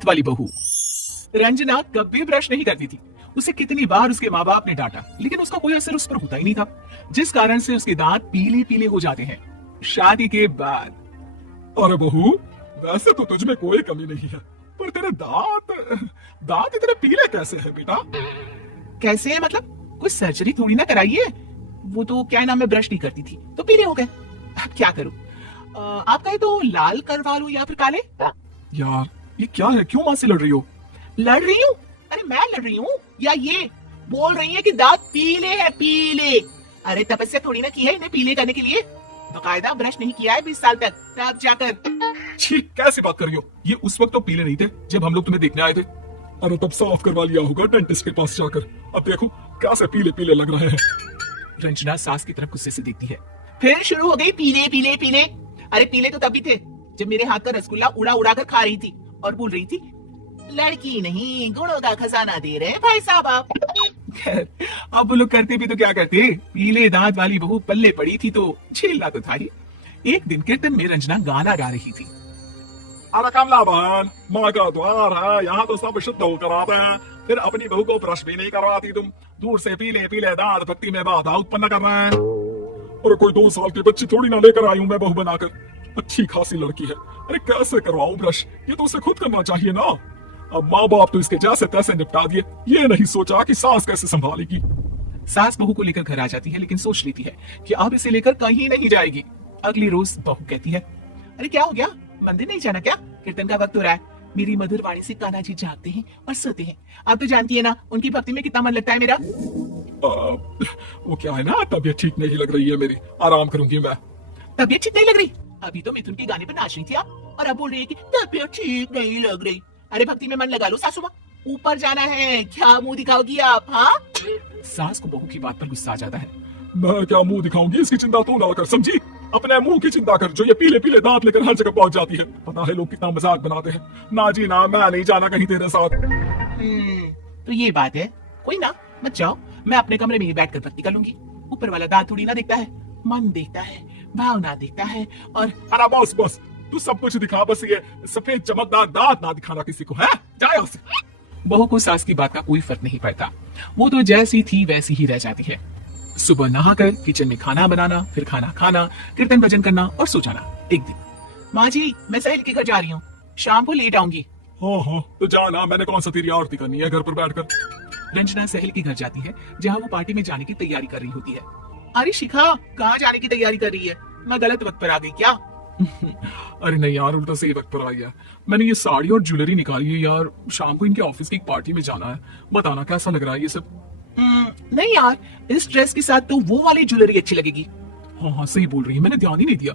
दांत वाली बहू। रंजना कभी ब्रश नहीं करती थी। उसे कितनी बार उसके माँ बाप ने डांटा, लेकिन उसका कोई असर उस पर होता ही नहीं था, जिस कारण से उसके दांत पीले पीले हो जाते हैं। शादी के बाद। अरे बहू, वैसे तो तुझ में कोई कमी नहीं है, पर तेरे दांत दांत इतने पीले कैसे हैं बेटा? कैसे है मतलब? कुछ सर्जरी थोड़ी ना कराई है। वो तो क्या नाम, मैं ब्रश नहीं करती थी तो पीले हो गए। अब क्या करूं? आप कहे तो लाल करवा लूं या फिर काले? यार ये क्या है, क्यों माँ से लड़ रही हो? लड़ रही हूँ? अरे मैं लड़ रही हूँ या ये बोल रही है कि दांत पीले हैं, पीले? अरे तपस्या थोड़ी ना की है इन्हें पीले करने के लिए। बकायदा ब्रश नहीं किया है 20 साल तक, तब जाकर। छी, कैसी बात कर रही हो? ये उस वक्त तो पीले नहीं थे जब हम लोग तुम्हें देखने आए थे। अरे तब साफ करवा लिया होगा डेंटिस्ट के पास जाकर। अब देखो कैसे पीले पीले लग रहे हैं। रंजना सास की तरफ गुस्से से देखती है। फिर शुरू हो गई पीले पीले पीले। अरे पीले तो तभी थे जब मेरे हाथ का रसगुल्ला उड़ा उड़ा कर खा रही थी और बोल रही थी, लड़की नहीं गुणों का खजाना दे रहे भाई साहब आप। खैर, अब वो लोग करते भी तो क्या करते, पीले दांत वाली बहू पल्ले पड़ी थी तो झेलना तो था ही। एक दिन कीर्तन में रंजना गाना गा रही थी। अरे कमला बहन, माँ का द्वार है, यहाँ तो सब शुद्ध होकर आते हैं, फिर अपनी बहू को ब्रश भी नहीं करवाती तुम। दूर से पीले पीले दांत भक्ति में बाधा उत्पन्न कर रहे हैं। अरे कोई 2 साल की बच्ची थोड़ी ना लेकर आई हूँ मैं बहू बनाकर। अच्छी खासी लड़की है, अरे कैसे करवाऊं ब्रश? ये तो उसे खुद करना चाहिए ना। अब माँ बाप तो इसके जैसे तैसे निपटा दिए, ये नहीं सोचा कि सास कैसे संभालेगी। सास बहू को लेकर घर आ जाती है, लेकिन सोच लेती है कि अब इसे लेकर कहीं नहीं जाएगी। अगली रोज बहू कहती है, अरे क्या हो गया, मंदिर नहीं जाना क्या? कीर्तन का वक्त हो रहा है। मेरी मधुर वाणी से कान्हा जी जागते हैं और सोते हैं। आप तो जानती है ना उनकी भक्ति में कितना मन लगता है मेरा। वो क्या है ना, तबीयत ठीक नहीं लग रही है मेरी, आराम करूंगी मैं। तबीयत ठीक नहीं लग रही? अभी तो मिथुन के गाने पर नाच रही थी आप, और अब बोल रही है कि तबीयत ठीक नहीं लग रही। अरे भक्ति में मन लगा लो सासू माँ, ऊपर जाना है, क्या मुंह दिखाओगी आप? हाँ। सास को बहू की बात पर गुस्सा आ जाता है। मैं क्या मुंह दिखाऊंगी, इसकी चिंता तू ना कर, समझी? अपने मुंह की चिंता कर, जो ये पीले पीले दांत लेकर हर जगह पहुंच जाती है। पता है लोग कितना मजाक बनाते हैं। ना जी ना, मैं नहीं जाना कहीं तेरे साथ। तो ये बात है, कोई ना, मत जाओ, मैं अपने कमरे में ही बैठकर भक्ति कर लूंगी। ऊपर वाला दांत थोड़ी ना देखता है, मन देखता है, भावना देखता है। और अरे बस बस, तू सब कुछ दिखा, बस ये सफेद चमकदार दांत ना दिखाना किसी को, है? जा यहाँ से। बहू को सास की बात का कोई फर्क नहीं पड़ता, वो तो जैसी थी वैसी ही रह जाती है। सुबह नहाकर किचन में खाना बनाना, फिर खाना खाना, कीर्तन भजन करना और सो जाना। एक दिन, माँ जी मैं सहेली के घर जा रही हूँ, शाम को लेट आऊंगी। हाँ, तो जाना, मैंने कौन सा तेरी आरती करनी है घर पर बैठकर। रंजना सहेली के घर जाती है, जहाँ वो पार्टी में जाने की तैयारी कर रही होती है। अरे शिखा, कहाँ जाने की तैयारी कर रही है? मैं गलत वक्त पर आ गई क्या? अरे नहीं यार, उल्टा सही वक्त पर आई है। मैंने ये साड़ी और ज्वेलरी निकाली है यार, शाम को इनके ऑफिस की एक पार्टी में जाना है। बताना कैसा लग रहा है ये सब? नहीं यार, इस ड्रेस के साथ तो वो वाली ज्वेलरी अच्छी लगेगी। हाँ सही बोल रही है, मैंने ध्यान ही नहीं दिया।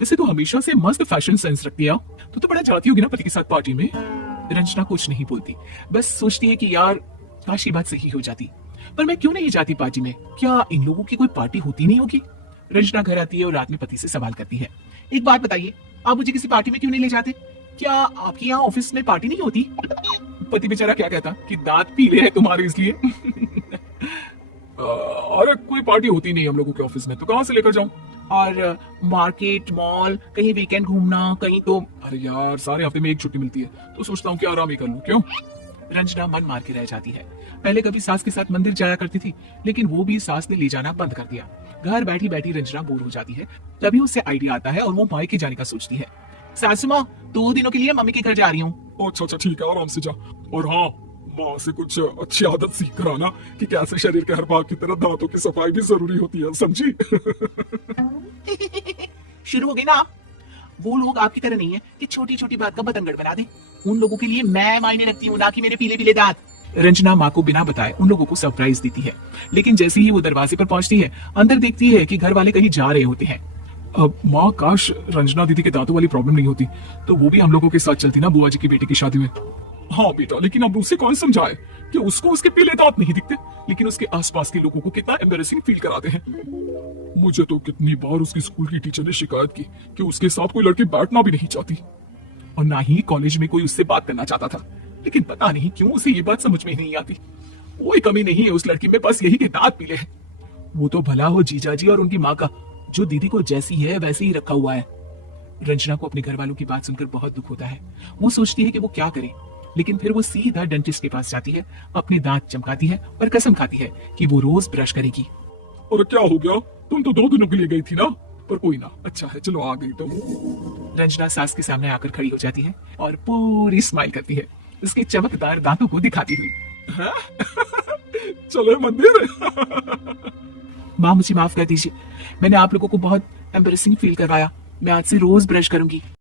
वैसे तो हमेशा से मस्त फैशन सेंस रखती है। तो बड़ा जाती होगी ना पति के साथ पार्टी में। रंजना कुछ नहीं बोलती, बस सोचती है कि यार काश ये बात सही हो जाती, पर मैं क्यों नहीं जाती पार्टी में? क्या इन लोगों की कोई पार्टी होती नहीं होगी? रंजना घर आती है और रात में पति से सवाल करती है, एक बात बताइए, आप मुझे किसी पार्टी में क्यों नहीं ले जाते? क्या आपके यहाँ ऑफिस में पार्टी नहीं होती? पति बेचारा क्या कहता कि दांत पीले हैं तुम्हारे इसलिए। अरे कोई पार्टी होती नहीं हम लोगों के ऑफिस में, तो कहाँ से लेकर जाऊं? और मार्केट, मॉल, कहीं वीकेंड घूमना, कहीं तो। अरे यार सारे हफ्ते में एक छुट्टी मिलती है, तो सोचता हूँ कि आराम ही कर लूं। क्यों? रंजना मन मार के रह जाती है। पहले कभी सास के साथ मंदिर जाया करती थी, लेकिन वो भी सास ने ले जाना बंद कर दिया। घर बैठी बैठी रंजना बोर हो जाती है। तभी उसे आइडिया आता है और वो मायके जाने का सोचती है। सासू माँ, 2 दिनों के लिए मम्मी के घर जा रही हूँ। अच्छा ठीक है, आराम से जा। और हाँ, माँ से कुछ अच्छी आदत सीख कर आना कि कैसे शरीर के हर भाग की तरह दांतों की सफाई भी जरूरी होती है, समझी? शुरू हो गई ना आप? वो लोग आपकी तरह नहीं है कि छोटी छोटी बात का बतंगड़ बना दें। उन लोगों के लिए मैं मायने रखती हूँ, ना कि मेरे पीले पीले दांत। रंजना माँ को बिना बताए उन लोगों को सरप्राइज देती है, लेकिन जैसे ही वो दरवाजे पर पहुंचती है, अंदर देखती है कि घर वाले कहीं जा रहे होते हैं। अब माँ, काश रंजना दीदी के दांतों वाली प्रॉब्लम नहीं होती, तो वो भी हम लोगों के साथ चलती ना बुआ जी की बेटी की शादी में। हाँ बेटा, लेकिन अब उसे कौन समझाए कि उसको उसके पीले दांत नहीं दिखते, लेकिन उसके आसपास के लोगों को कितना एम्बैरेसिंग फील कराते हैं। मुझे तो कितनी बार उसकी स्कूल की टीचर ने शिकायत की कि उसके साथ कोई लड़की बैठना भी नहीं चाहती, और ना ही कॉलेज में कोई उससे बात करना चाहता था। लेकिन पता नहीं क्यों उसे ये बात समझ में नहीं आती। कोई कमी नहीं है उस लड़की में, बस यही कि दांत पीले हैं। वो तो भला हो जीजा जी और उनकी माँ का, जो दीदी को जैसी है वैसे ही रखा हुआ है। रंजना को अपने घर वालों की बात सुनकर बहुत दुख होता है। वो सोचती है कि वो क्या करे। लेकिन फिर वो सीधा डेंटिस्ट के पास जाती है, अपने दांत चमकाती है और कसम खाती है कि वो रोज ब्रश करेगी। और क्या हो गया? तुम तो 2 दिनों के लिए गई थी ना। पर कोई ना, अच्छा है, चलो आ गई तुम। रंजना सास के सामने आकर खड़ी हो जाती है और पूरी स्माइल करती है, उसके चमकदार दांतों को दिखाती हुई। चले मंदिर। माँ मुझे माफ कर दीजिए, मैंने आप लोगों को बहुत एम्बेरसिंग फील करवाया। मैं आज से रोज ब्रश करूंगी।